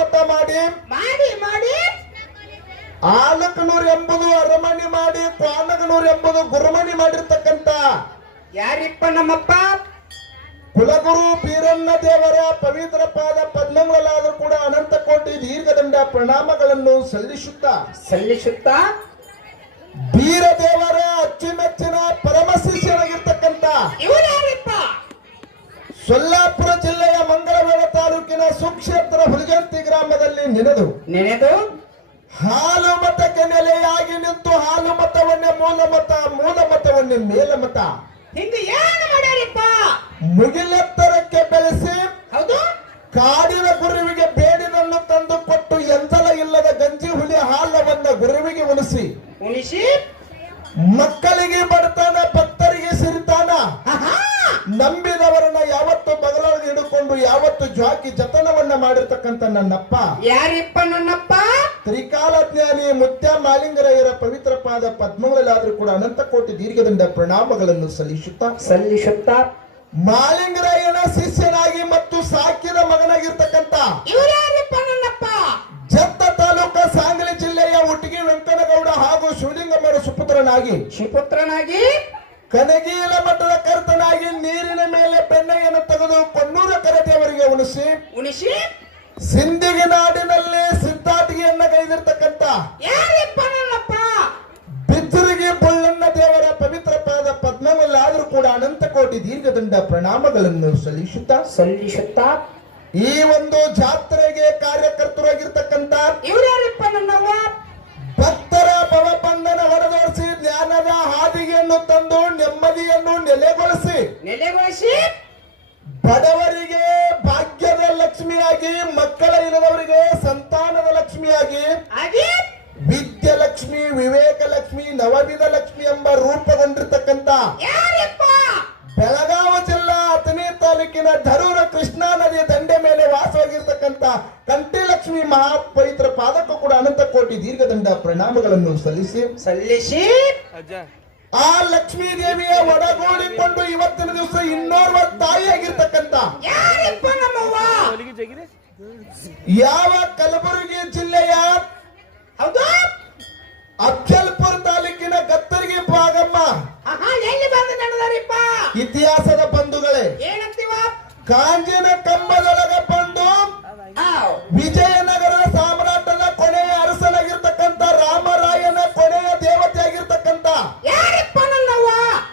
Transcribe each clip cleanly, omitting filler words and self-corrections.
ಮಠ ಮಾಡಿ ಮಾಡಿ ಮಾಡಿ ಆಲಕನೂರು ಎಂಬುದು ಅರಮನೆ ಮಾಡಿ ಕ್ವಾನಗನೂರು ಎಂಬುದು ಗುರುಮನಿ ಮಾಡಿರ್ತಕ್ಕಂತ ಯಾರಿಪ್ಪ ನಮ್ಮಪ್ಪ ಕುಲಗುರು ಬೀರಣ್ಣ ದೇವರ ಪವಿತ್ರ ಪಾದ ಪದ್ಮಗಳಾದರೂ ಕೂಡ ಅನಂತ ಕೋಟಿ ದೀರ್ಘದಂಡ ಪ್ರಣಾಮಗಳನ್ನು ಸಲ್ಲಿಸುತ್ತಾ ಬೀರ ದೇವರ ಅಚ್ಚುಮೆಚ್ಚಿನ ಪರಮ ಶಿಷ್ಯನಾಗಿರ್ತಕ್ಕಂತ ಇವರ್ಯಾರಿಪ್ಪ ಸೊಲ್ಲಾಪುರ ಜಿಲ್ಲೆಯ ಮಂಗಳವೇಳ ತಾಲೂಕಿನ ಸುಕ್ಷೇತ್ರ ಹುಲಿಗಂತಿ ಗ್ರಾಮದಲ್ಲಿ ನೆನೆದು ಹಾಲು ಮತಕ್ಕೆ ನೆಲೆಯಾಗಿ ನಿಂತು ಹಾಲು ಮತವನ್ನೇ ಮೂಲ ಮತವನ್ನೇ ಮೇಲ ಮತ ಹಿಂಗ ಏನು ಮಾಡ್ಯಾರಿಪ್ಪ ಮುಗಿಲೆತ್ತರಕ್ಕೆ ಬೆಳೆಸಿ ಹೌದು ಕಾಡಿನ ಗುರುವಿಗೆ ಬೇಡಿನನ್ನು ತಂದು ಕೊಟ್ಟು ಎಂದಲ ಇಲ್ಲದ ಗಂಜಿ ಹುಲಿ ಹಾಲವನ್ನ ಗುರುವಿಗೆ ಉಣಿಸಿ ಮಕ್ಕಳಿಗೆ ಬಡತಾನ ಭಕ್ತರಿಗೆ ಸಿರಿತಾನ ನಂಬಿದವರನ್ನ ಯಾವತ್ತು ಬಗಲೊಳಗೆ ಹಿಡ್ಕೊಂಡು ಯಾವತ್ತು ಜ್ವಾಕಿ ಜತನವನ್ನ ಮಾಡಿರ್ತಕ್ಕಂಥ ನನ್ನಪ್ಪ ಯಾರಿಪ್ಪ ನನ್ನಪ್ಪ ತ್ರಿಕಾಲಜ್ಞಾನಿ ಮುತ್ಯ ಮಾಲಿಂಗರಾಯರ ಪವಿತ್ರ ಪಾದ ಪದ್ಮಗಳಲ್ಲಾದ್ರೂ ಕೂಡ ಅನಂತ ಕೋಟಿ ದೀರ್ಘದಂಡ ಪ್ರಣಾಮಗಳನ್ನು ಸಲ್ಲಿಸುತ್ತಾ ಮಾಲಿಂಗರಾಯನ ಶಿಷ್ಯನಾಗಿ ಮತ್ತು ಸಾಕಿದ ಮಗನಾಗಿರ್ತಕ್ಕಂಥ ಇವರ್ಯಾರಿಪ್ಪ ನನ್ನಪ್ಪ ಜತ್ತ ತಾಲೂಕ ಸಾಂಗಲಿ ಜಿಲ್ಲೆಯ ಉಟಗಿ ವೆಂಕನಗೌಡ ಹಾಗೂ ಶಿವಲಿಂಗಮ್ಮರ ಸುಪುತ್ರನಾಗಿ ಕನಗೀಲ ಮಠದ ಕರ್ತನಾಗಿ ನೀರಿನ ಮೇಲೆ ಬೆಣ್ಣೆಯನ್ನು ತೆಗೆದು ಕೊನ್ನೂರ ಕರದೇವರಿಗೆ ಉಣಿಸಿ ಸಿಂಧಿಗೆ ನಾಡಿನಲ್ಲಿ ಸಿದ್ಧಾಟಿಗೆಯನ್ನ ಕೈದಿರ್ತಕ್ಕಂಥ ಬಿದ್ದರಿಗೆ ಬೊಳ್ಳಣ್ಣ ದೇವರ ಪವಿತ್ರ ಪಾದ ಪದ್ಮವಲ್ಲಾದರೂ ಕೂಡ ಅನಂತ ಕೋಟಿ ದೀರ್ಘದಂಡ ಪ್ರಣಾಮಗಳನ್ನು ಸಲ್ಲಿಸುತ್ತಾ ಈ ಒಂದು ಜಾತ್ರೆಗೆ ಕಾರ್ಯಕರ್ತರಾಗಿರ್ತಕ್ಕಂಥ ಇವರ್ಯಾರಿಪ್ಪ ನನ್ನವ್ವ ಭಕ್ತರ ಭವಬಂಧನ ಹೊಡೆದೋಡಿಸಿ ಜ್ಞಾನದ ಹಾದಿಗೆಯನ್ನು ತಂದು ನೆಮ್ಮದಿಯನ್ನು ನೆಲೆಗೊಳಿಸಿ ಬಡವರಿಗೆ ಭಾಗ್ಯದ ಲಕ್ಷ್ಮಿಯಾಗಿ ಮಕ್ಕಳ ಇಲ್ಲದವರಿಗೆ ಸಂತಾನದ ಲಕ್ಷ್ಮಿಯಾಗಿ ವಿದ್ಯಾಲಕ್ಷ್ಮಿ ವಿವೇಕ ಲಕ್ಷ್ಮಿ ನವವಿಧ ಲಕ್ಷ್ಮಿ ಎಂಬ ರೂಪಗೊಂಡಿರ್ತಕ್ಕಂಥ ಬೆಳಗಾವಿ ಜಿಲ್ಲಾ ಅಥಣಿ ತಾಲೂಕಿನ ಧರೂರ ಕೃಷ್ಣಾ ನದಿಯ ದಂಡೆ ಮೇಲೆ ವಾಸವಾಗಿರ್ತಕ್ಕಂಥ ಕಂಠಿಲಕ್ಷ್ಮಿ ಮಹಾಪವಿತ್ರ ಪಾದಕ್ಕೂ ಕೂಡ ಅನಂತ ಕೋಟಿ ದೀರ್ಘದಂಡ ಪ್ರಣಾಮಗಳನ್ನು ಸಲ್ಲಿಸಿ ಆ ಲಕ್ಷ್ಮೀ ದೇವಿಯ ಒಡಗೂಡಿಕೊಂಡು ಇವತ್ತಿನ ದಿವಸ ಇನ್ನೋರ್ವ ತಾಯಿಯಾಗಿರ್ತಕ್ಕಂಥ ಯಾವ ಕಲಬುರಗಿ ಜಿಲ್ಲೆಯ ಅಫ್ಜಲ್ಪುರ ತಾಲೂಕಿನ ಗತ್ತರಿಗೆ ಭಾಗಮ್ಮ ಇತಿಹಾಸದ ಬಂಧುಗಳೇ ಕಾಂಜಿನ ಕಂಬದೊಳಗ ಬಂದು ವಿಜಯನಗರ ಸಾಮ್ರಾಟನ ಕೊನೆಯ ಅರಸನಾಗಿರ್ತಕ್ಕಂಥ ರಾಮರಾಯನ ಕೊನೆಯ ದೇವತೆಯಾಗಿರ್ತಕ್ಕಂಥ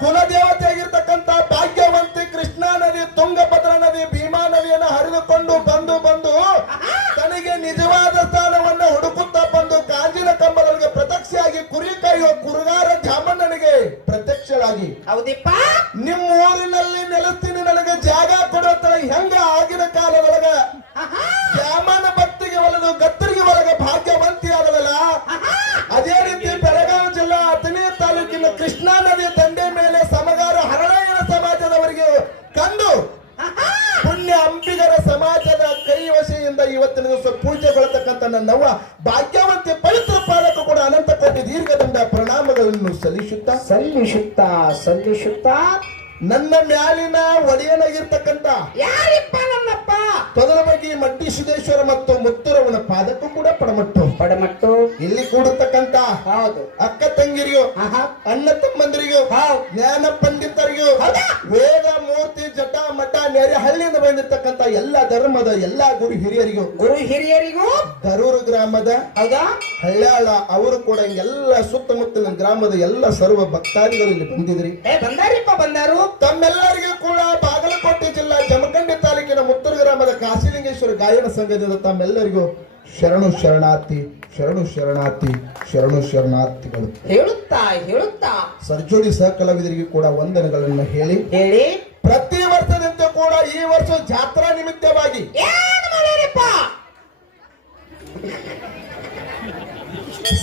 ಕುಲದೇವತೆಯಾಗಿರ್ತಕ್ಕಂಥ ಭಾಗ್ಯವಂತಿ ಕೃಷ್ಣಾ ನದಿ ತುಂಗಭದ್ರಾ ನದಿ ಭೀಮಾ ನದಿಯನ್ನು ಹರಿದುಕೊಂಡು ಬಂದು ತನಗೆ ನಿಜವಾದ ಸ್ಥಾನವನ್ನು ಹುಡುಕುತ್ತಾ ಬಂದು ಕಾಂಜಿನ ಕಂಬದೊಳಗೆ ಪ್ರತ್ಯಕ್ಷವಾಗಿ ಕುರಿ ಕಾಯುವ ಕುರುಗಾರ ಜಾಮಣ್ಣನಿಗೆ ಪ್ರತ್ಯಕ್ಷರಾಗಿ ನಿಮ್ಮ ಊರಿನಲ್ಲಿ ನೆಲೆಸ್ತೀನಿ ನನಗೆ ಜಾಗ ಕೊಡುತ್ತ ಹೆಂಗ ಆಗಿನ ಕಾಲದೊಳಗ ಜಾಮನ ಭಕ್ತಿಗೆ ಒಲದು ಗತ್ತರಿಗೆ ಒಳಗ ಭಾಗ್ಯವಂತಿ ಆಗಲ್ಲ ಅದೇ ರೀತಿ ಬೆಳಗಾವಿ ಜಿಲ್ಲಾ ಅಥಣಿ ತಾಲೂಕಿನ ಕೃಷ್ಣಾ ನದಿಯ ದಂಡೆ ಮೇಲೆ ಸಮಗಾರ ಹರಳಯ್ಯನ ಸಮಾಜದವರಿಗೆ ಕಂಡು ಪುಣ್ಯ ಅಂಬಿಗರ ಸಮಾಜದ ಕೈವಶೆಯಿಂದ ಇವತ್ತಿನ ದಿವಸ ಪೂಜೆಗೊಳ್ಳತಕ್ಕಂಥ ನನ್ನವ್ವ ಭಾಗ್ಯವಂತಿ ಪವಿತ್ರ ಪಾದಕ್ಕೂ ಕೂಡ ಅನಂತ ಕೋಟಿ ದೀರ್ಘದಂಡ ಪ್ರಣಾಮಗಳನ್ನು ಸಲ್ಲಿಸುತ್ತಾ ನನ್ನ ಮ್ಯಾಲಿನ ಒಡೆಯನಾಗಿರ್ತಕ್ಕಂಥ ಯಾರಿಪ್ಪ ನನ್ನಪ್ಪ ತೊದಲ ಬಗ್ಗೆ ಮಡ್ಡಿ ಸಿದ್ದೇಶ್ವರ ಮತ್ತು ಮುತ್ತುರವನ ಪಾದಕ್ಕೂ ಕೂಡ ಪಡಮಟ್ಟು ಇಲ್ಲಿ ಕೂಡತಕ್ಕಂತ ಅಕ್ಕ ತಂಗಿರಿಗೂ ಅಣ್ಣ ತಮ್ಮಂದಿರಿಗೂ ಜ್ಞಾನ ಪಂಡಿತರಿಗೂ ವೇದ ಮೂರ್ತಿ ಜಟ ಮಠ ನೆರೆ ಹಳ್ಳಿಯಿಂದ ಬಂದಿರ್ತಕ್ಕಂಥ ಎಲ್ಲಾ ಧರ್ಮದ ಎಲ್ಲಾ ಗುರು ಹಿರಿಯರಿಗೂ ದರೂರು ಗ್ರಾಮದ ಹಳ್ಯಾಳ ಅವರು ಕೂಡ ಎಲ್ಲ ಸುತ್ತಮುತ್ತಲಿನ ಗ್ರಾಮದ ಎಲ್ಲ ಸರ್ವ ಭಕ್ತಾದಿಗಳು ಇಲ್ಲಿ ಬಂದಿದ್ರಿ ಬಂದಾರು ತಮ್ಮೆಲ್ಲರಿಗೂ ಕೂಡ ಬಾಗಲಕೋಟೆ ಜಿಲ್ಲಾ ಜಮಖಂಡಿ ತಾಲೂಕಿನ ಮುತ್ತೂರು ಗ್ರಾಮದ ಕಾಶಿಲಿಂಗೇಶ್ವರ ಗಾಯನ ಸಂಘದಿಂದ ತಮ್ಮೆಲ್ಲರಿಗೂ ಶರಣು ಶರಣಾರ್ಥಿಗಳು ಹೇಳುತ್ತಾ ಸರ್ಜೋಡಿ ಸಹ ಕಲಾವಿದರಿಗೆ ಕೂಡ ವಂದನೆಗಳನ್ನು ಹೇಳಿ ಪ್ರತಿ ವರ್ಷದಂತೆ ಕೂಡ ಈ ವರ್ಷ ಜಾತ್ರಾ ನಿಮಿತ್ತವಾಗಿ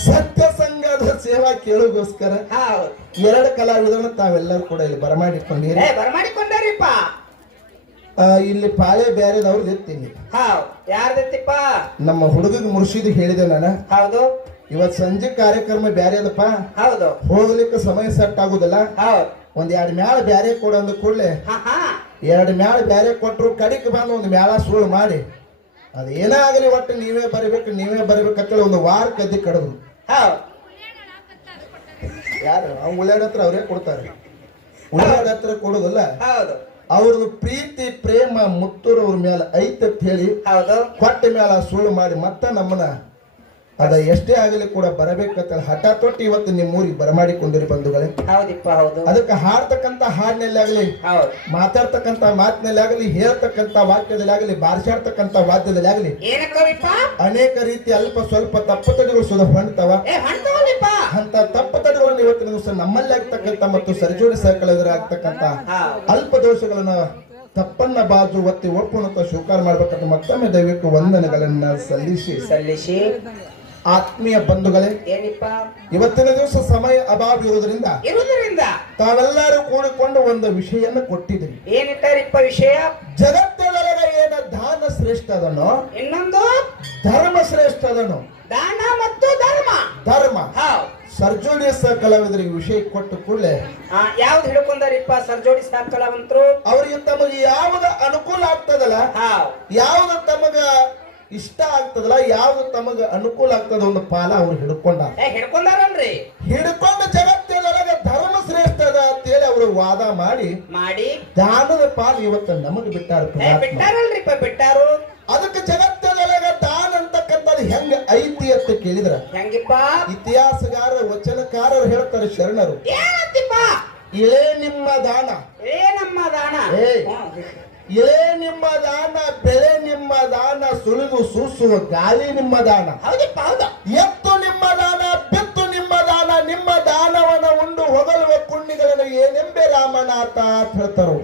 ಸತ್ಯ ಸಂಘದ ಸೇವಾ ಕೇಳೋಗೋಸ್ಕರ 2 ಕಲಾವಿದರನ್ನು ತಾವೆಲ್ಲರೂ ಕೂಡ ಇಲ್ಲಿ ಬರಮಾಡಿಕೊಂಡಾರಿಪ್ಪ ಇಲ್ಲಿ ಪಾಳೆ ಬ್ಯಾರೆದವ್ರದ್ದು ಎತ್ತೀನಿ ಯಾರ್ದೈತಿಪ್ಪ ನಮ್ಮ ಹುಡುಗಗೆ ಮುರ್ಷಿದ್ ಹೇಳಿದೆ ನಾನು ಹೌದು ಇವತ್ ಸಂಜೆ ಕಾರ್ಯಕ್ರಮ ಬ್ಯಾರೆ ಅದಪ್ಪ ಹೋಗ್ಲಿಕ್ಕೆ ಸಮಯ ಸೆಟ್ ಆಗುದಿಲ್ಲ ಒಂದ್ 2 ಮ್ಯಾಳ ಬ್ಯಾರೆ ಕೊಡಂದ ಕೂಡಲೇ 2 ಮ್ಯಾಳ ಬ್ಯಾರೆ ಕೊಟ್ರು ಕಡಿಕ್ ಬಂದು ಒಂದು ಮ್ಯಾಳ ಸುಳ್ಳು ಮಾಡಿ ಅದೇನೇ ಆಗಲಿ ಒಟ್ಟು ನೀವೇ ಬರಿಬೇಕಂತೇಳಿ ಒಂದು ವಾರ ಕದ್ದಿ ಕಡದು ಹೌದ್ ಯಾರು ಅವ್ನು ಉಳ್ಳಾಡ ಹತ್ರ ಅವರೇ ಕೊಡ್ತಾರೆ. ಉಳ್ಳಾಡ ಹತ್ರ ಕೊಡೋದಲ್ಲ, ಹೌದು ಅವ್ರದ್ದು ಪ್ರೀತಿ ಪ್ರೇಮ ಮುತ್ತೂರವ್ರ ಮೇಲೆ ಐತಂತ ಹೇಳಿ ಹೌದು ಕೊಟ್ಟ ಮೇಲೆ ಸುಳ್ಳು ಮಾಡಿ ಮತ್ತ ನಮ್ಮನ್ನ ಅದ ಎಷ್ಟೇ ಆಗಲಿ ಕೂಡ ಬರಬೇಕಂತ ಹಠ ತೊಟ್ಟು ಇವತ್ತು ನಿಮ್ಮ ಊರಿಗೆ ಬರಮಾಡಿಕೊಂಡಿರಿ ಬಂಧುಗಳೇ. ಹೌದಿಪ್ಪ ಹೌದು ಅದಕ್ಕೆ ಹಾಡ್ತಕ್ಕಂತ ಹಾಡಿನಲ್ಲಿ ಆಗಲಿ, ಹೌದು ಮಾತಾಡ್ತಕ್ಕಂತ ಮಾತಿನಲ್ಲಿ ಆಗಲಿ, ಹೇಳ್ತಕ್ಕಂತ ವಾಕ್ಯದಲ್ಲಿ ಆಗಲಿ, ಬಾರಿಸಾಡ್ತಕ್ಕಂತ ವಾದ್ಯದಲ್ಲಿ ಆಗಲಿ ಏನಕ್ಕವಿಪ್ಪ ಅನೇಕ ರೀತಿ ಅಲ್ಪ ಸ್ವಲ್ಪ ತಪ್ಪುತಡಿಗಳು ಸುದ ಹೊಂಡ್ತಾವ. ಹೊಂಟವಲ್ಲಿಪ್ಪ ಅಂತ ತಪ್ಪುತಡಿಗಳನ್ನು ಇವತ್ತಿನ ದಿವಸ ನಮ್ಮಲ್ಲಿ ಆಗ್ತಕ್ಕಂತ ಮತ್ತು ಸರಿಜೋಡಿ ಸಹಕಳೆದುರಾಗ್ತಕ್ಕಂತ ಅಲ್ಪ ದೋಷಗಳನ್ನ ತಪ್ಪನ್ನ ಬಾಜು ಒತ್ತಿ ಒಪ್ಪುವಂತ ಸ್ವೀಕಾರ ಮಾಡ್ಬೇಕಂತ ಮತ್ತೊಮ್ಮೆ ದೈವಿಕ ವಂದನೆಗಳನ್ನ ಸಲ್ಲಿಸಿ ಆತ್ಮೀಯ ಬಂಧುಗಳೇ, ಏನಿಪ್ಪ ಇವತ್ತಿನ ದಿವಸ ಸಮಯ ಅಭಾವ ಇರುವುದರಿಂದ ತಾವೆಲ್ಲರೂ ಕೂಡಿಕೊಂಡು ಒಂದು ವಿಷಯವನ್ನು ಕೊಟ್ಟಿದ್ದೀವಿ. ಏನಿಟ್ಟಾರಿಪ್ಪ ವಿಷಯ? ಜಗತ್ತೊಳಗೆ ಏನ ದಾನ ಶ್ರೇಷ್ಠ ಅದನೋ ಇನ್ನೊಂದು ಧರ್ಮ ಶ್ರೇಷ್ಠ ಅದನೋ. ದಾನ ಮತ್ತು ಧರ್ಮ ಹೌದು. ಸರ್ಜೋಡಿ ಸಹ ಕಲಾವಿದರಿಗೆ ವಿಷಯ ಕೊಟ್ಟು ಕೂಡಲೇ ಯಾವ್ದು ಹಿಡ್ಕೊಂಡಾರಿಪ್ಪ ಸರ್ಜೋಡಿ ಸಹ ಕಲಾವಂತರು? ಅವ್ರಿಗೆ ತಮಗೆ ಯಾವ್ದು ಅನುಕೂಲ ಆಗ್ತದಲ್ಲ, ಯಾವ್ದು ತಮಗ ಇಷ್ಟ ಆಗ್ತದಲ್ಲ, ಯಾವ್ದು ತಮಗ ಅನುಕೂಲ ಆಗ್ತದ ಒಂದು ಪಾಲ ಅವ್ರು ಹಿಡ್ಕೊಂಡಾರಲ್ರಿ. ಹಿಡ್ಕೊಂಡು ಜಗತ್ತಿನೊಳಗೆ ಧರ್ಮ ಶ್ರೇಷ್ಠ ಅದ ಅಂತೇಳಿ ಅವರು ವಾದ ಮಾಡಿ ದಾನದ ಪಾಲು ಇವತ್ತು ನಮಗೆ ಬಿಟ್ಟಾರಲ್ರಿಪ್ಪ ಬಿಟ್ಟಾರು. ಅದಕ್ಕೆ ಜಗತ್ತಿನೊಳಗೆ ದಾನ ಅಂತಕ್ಕಂಥದ್ದು ಹೆಂಗ ಐತಿ ಅಂತ ಕೇಳಿದ್ರ ಹೆಂಗಿಪ್ಪ? ಇತಿಹಾಸಗಾರ ವಚನಕಾರರು ಹೇಳ್ತಾರೆ ಶರಣರು, ಇಳೇ ನಿಮ್ಮ ದಾನ, ಇಳೇ ನಿಮ್ಮ ದಾನ, ಬೆಳೆ ನಿಮ್ಮ ದಾನ, ಸುಳಿದು ಸೂಸುವ ಗಾಳಿ ನಿಮ್ಮ ದಾನ, ಎತ್ತು ನಿಮ್ಮ ದಾನ, ಬೆತ್ತು ನಿಮ್ಮ ದಾನ, ನಿಮ್ಮ ದಾನವನ್ನ ಉಂಡು ಹೊಗಳುವ ಕುಣ್ಣಿಗಳನ್ನು ಏನೆಂಬೆ ರಾಮನಾಥ ಅಂತ ಹೇಳ್ತಾರು.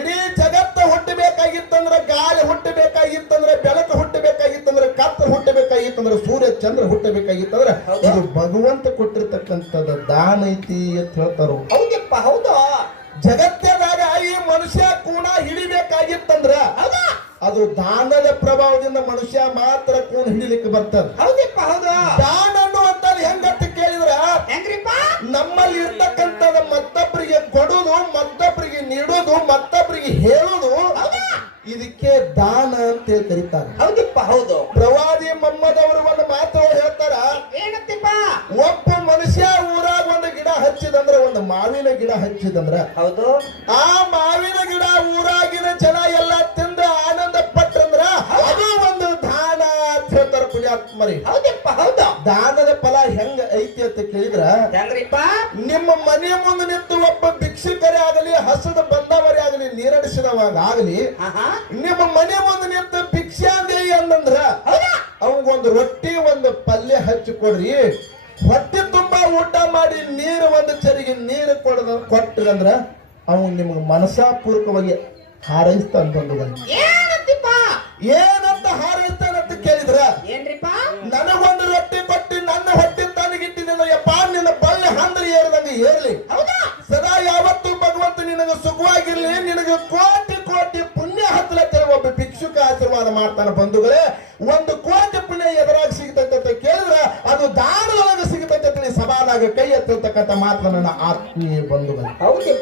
ಇಡೀ ಜಗತ್ತ ಹುಟ್ಟಬೇಕಾಗಿತ್ತಂದ್ರೆ, ಗಾಳಿ ಹುಟ್ಟಬೇಕಾಗಿತ್ತಂದ್ರೆ, ಬೆಳಕು ಹುಟ್ಟಬೇಕಾಗಿತ್ತಂದ್ರೆ, ಕತ್ತ ಹುಟ್ಟಬೇಕಾಗಿತ್ತಂದ್ರೆ, ಸೂರ್ಯ ಚಂದ್ರ ಹುಟ್ಟಬೇಕಾಗಿತ್ತಂದ್ರೆ ಇದು ಭಗವಂತ ಕೊಟ್ಟಿರ್ತಕ್ಕಂಥದ್ದು ದಾನ ಐತಿ ಅಂತ ಹೇಳ್ತಾರು. ಹೌದು. ಜಗತ್ತದಾಗ ಈ ಮನುಷ್ಯ ಕೂಣ ಹಿಡಿಬೇಕಾಗಿತ್ತಂದ್ರ ಅದು ದಾನದ ಪ್ರಭಾವದಿಂದ ಮನುಷ್ಯ ಮಾತ್ರ ಕೂಣ ಹಿಡಿಲಿಕ್ಕೆ ಬರ್ತದೆ. ದಾನ ಅನ್ನುವಂತ ಹೆಂಗಂತ ಕೇಳಿದ್ರ ನಮ್ಮಲ್ಲಿ ಇರ್ತಕ್ಕಂಥದ ಮತ್ತೊಬ್ಬರಿಗೆ ಕೊಡುದು, ಮತ್ತೊಬ್ಬರಿಗೆ ನೀಡುದು, ಮತ್ತೊಬ್ಬರಿಗೆ ಹೇಳುದು, ಇದಕ್ಕೆ ದಾನ ಅಂತ ಹೇಳಿ ಕರೀತಾರೆ. ಹೌದು. ಪ್ರವಾದಿ ಮೊಹಮ್ಮದ್ ಅವರು ಒಂದು ಮಾತು ಹೇಳ್ತಾರ, ಒಬ್ಬ ಮನುಷ್ಯ ಊರಾಗ ಒಂದು ಗಿಡ ಹಚ್ಚಿದಂದ್ರ, ಒಂದು ಮಾವಿನ ಗಿಡ ಹಚ್ಚಿದಂದ್ರ ಹೌದು ಆ ಮಾವಿನ ಗಿಡ ಊರಾಗಿನ ಜನ ಎಲ್ಲ ತಿಂದು ಆನಂದ ಪಟ್ಟಂದ್ರ ಅದು ಒಂದು ದಾನ ಅಂತ ಹೇಳ್ತಾರ ಪುಣ್ಯಾತ್ಮರಿ. ದಾನದ ಫಲ ಹೆಂಗ ಐತಿ ಅಂತ ಕೇಳಿದ್ರ ನಿಮ್ಮ ಮನೆಯ ಮುಂದೆ ನಿಂತು ಒಬ್ಬ ಭಿಕ್ಷುಕರೇ ಆಗಲಿ, ಹಸದ ಬಂದವರೇ ಆಗಲಿ, ನೀರಡಿಸಿದವಾಗ ಆಗಲಿ, ನಿಮ್ಮ ಮನೆ ಮುಂದೆ ನಿಂತು ಭಿಕ್ಷಾಂದೇವಿ ಅಂದ್ರ ಅವಂಗೊಂದು ರೊಟ್ಟಿ ಒಂದು ಪಲ್ಯ ಹಚ್ಚಿ ಕೊಡ್ರಿ, ಹೊಟ್ಟೆ ತುಂಬಾ ಊಟ ಮಾಡಿ ನೀರು ಒಂದು ಚರಿಗೆ ನೀರು ಕೊಟ್ಟಂದ್ರ ಅವನು ನಿಮ್ಗೆ ಮನಸಾಪೂರ್ವಕವಾಗಿ ಹಾರೈಸ್ತಾನ. ಏನಂತ ಹಾರೈಸ್ತಾನಂತ ಕೇಳಿದ್ರ ನನಗೊಂದು ರೊಟ್ಟಿ ಕೊಟ್ಟಿ ನನ್ನ ಹೊಟ್ಟೆ ತನಗಿಟ್ಟಿನ ಯಪ್ಪ ನಿನ್ನ ಬಳ್ಳಿ ಹಂದ್ರೆ ಏರ್ದಂಗೆ ಏರ್ಲಿ, ಸದಾ ಯಾವತ್ತು ಭಗವಂತ ನಿನಗೆ ಸುಖವಾಗಿರ್ಲಿ, ನಿನಗೆ ಕೋಟಿ ಕೋಟಿ ಪುಣ್ಯ ಹತ್ತಲತ್ತೆ ಒಬ್ಬ ಭಿಕ್ಷುಕ ಆಶೀರ್ವಾದ ಮಾಡ್ತಾನ. ಬಂಧುಗಳೇ, ಒಂದು ಕೋಟಿ ಪುಣ್ಯ ಎದುರಾಗಿ ಸಿಗ್ತೈತೆ ಅಂತ ಕೇಳಿದ್ರ ಅದು ದಾನದೊಳಗೆ ಸಿಗ್ತೈತೆ ಸಭಾದಾಗ ಕೈ ಎತ್ತಿರ್ತಕ್ಕಂಥ ಮಾತ್ರ ನನ್ನ ಆತ್ಮೀಯ ಬಂಧುಗಳು. ಹೌದು.